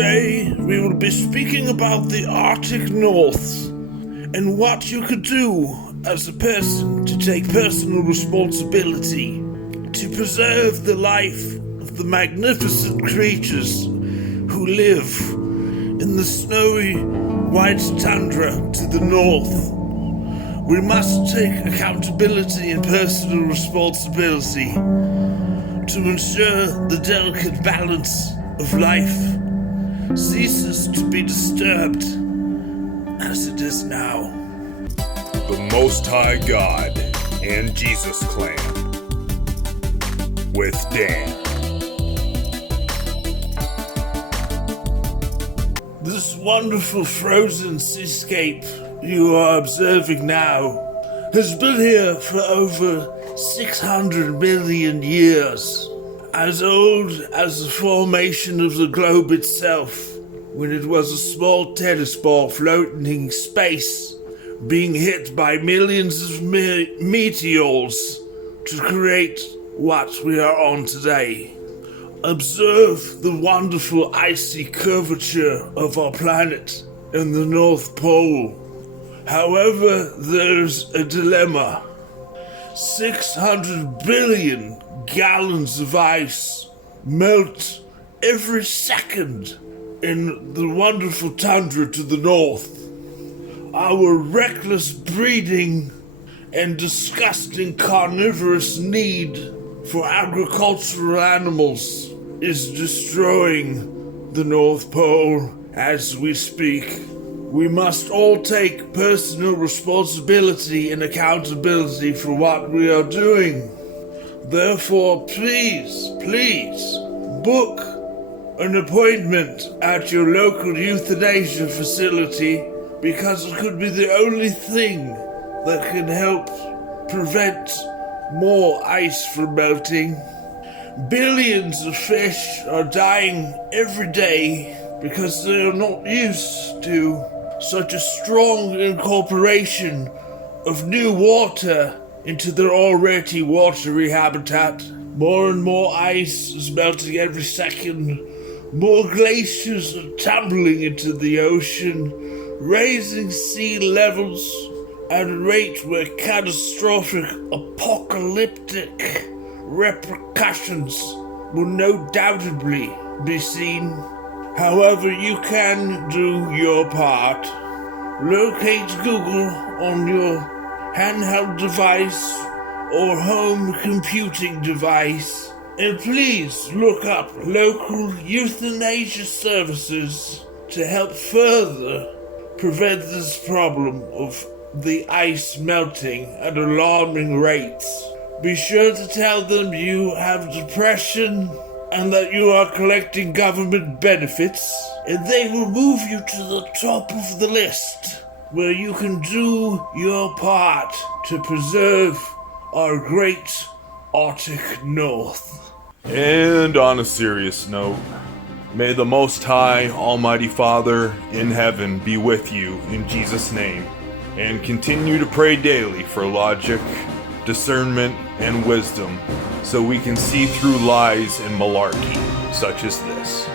Today, we will be speaking about the Arctic North and what you could do as a person to take personal responsibility to preserve the life of the magnificent creatures who live in the snowy white tundra to the north. We must take accountability and personal responsibility to ensure the delicate balance of life ceases to be disturbed as it is now. The Most High God and Jesus Clan with Dan. This wonderful frozen seascape you are observing now has been here for over 600 million years, as old as the formation of the globe itself, when it was a small tennis ball floating in space, being hit by millions of meteors to create what we are on today. Observe the wonderful icy curvature of our planet in the North Pole. However, there's a dilemma. 600 billion gallons of ice melt every second in the wonderful tundra to the north. Our reckless breeding and disgusting carnivorous need for agricultural animals is destroying the North Pole as we speak. We must all take personal responsibility and accountability for what we are doing. Therefore, please book an appointment at your local euthanasia facility, because it could be the only thing that can help prevent more ice from melting. Billions of fish are dying every day because they are not used to such a strong incorporation of new water into their already watery habitat. More and more ice is melting every second. More glaciers are tumbling into the ocean, raising sea levels at a rate where catastrophic, apocalyptic repercussions will no doubtably be seen. However, you can do your part. Locate Google on your handheld device or home computing device, and please look up local euthanasia services to help further prevent this problem of the ice melting at alarming rates. Be sure to tell them you have depression and that you are collecting government benefits, and they will move you to the top of the list, where you can do your part to preserve our great Arctic North. And on a serious note, may the Most High, Almighty Father in heaven be with you in Jesus' name, and continue to pray daily for logic, discernment, and wisdom, so we can see through lies and malarkey such as this.